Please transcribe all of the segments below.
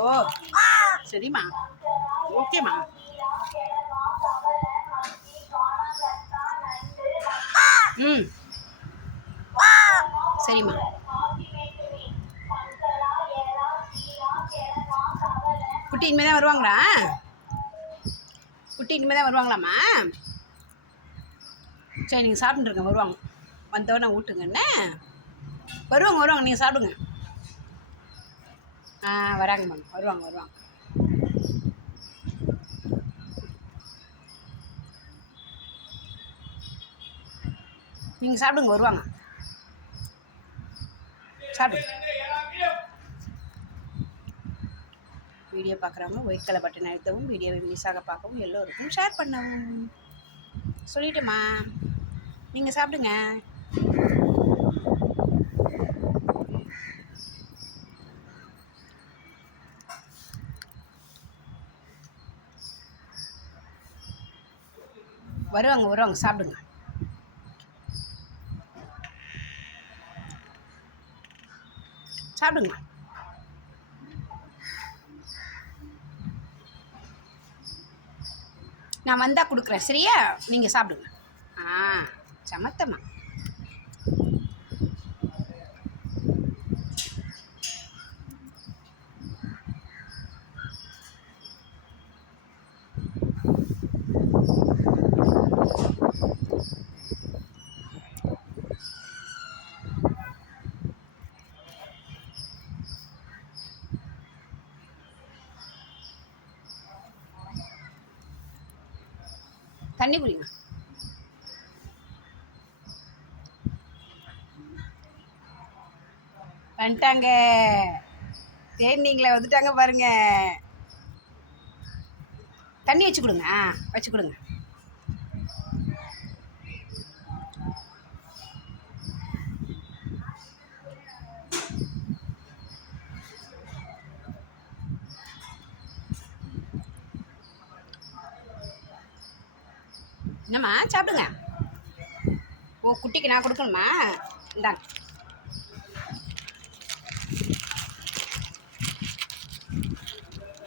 ஓ சரிம்மா. ஓகேம்மா. ம். சரிம்மா. குட்டி இனிமே தான் வருவாங்களா? குட்டி இனிமே தான் வருவாங்களாம்மா? சரி நீங்கள் சாப்பிட்டுருங்க வருவாங்க. வந்தவொடனே ஊட்டுங்க என்ன? வருவாங்க வருவாங்க நீங்கள் சாப்பிடுங்க. வராங்க மேம். வருவாங்க வருவாங்க. நீங்கள் சாப்பிடுங்க வருவாங்க. சாப்பிடுங்க. வீடியோ பார்க்குறவங்க ஒயிட் கலர் பட்டன் அழுத்தவும் வீடியோவை மிஸ் ஆக பார்க்கவும் எல்லோருக்கும் ஷேர் பண்ணவும். சொல்லிட்டுமா நீங்கள் சாப்பிடுங்க. வருவாங்க வருவாங்க சாப்பிடுங்க. சாப்பிடுங்க. நான் வந்தால் கொடுக்குறேன் சரியா? நீங்கள் சாப்பிடுங்க. ஆ சமத்தம்மா தண்ணி குடிங்க. வந்துட்டாங்க. தேனீங்களே வந்துட்டாங்க பாருங்க. தண்ணி வச்சு கொடுங்க ஆ வச்சு கொடுங்க. என்னம்மா சாப்பிடுங்க. ஓ குட்டிக்கு நான் கொடுக்கணுமா? இந்தாங்க.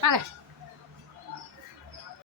வாங்க.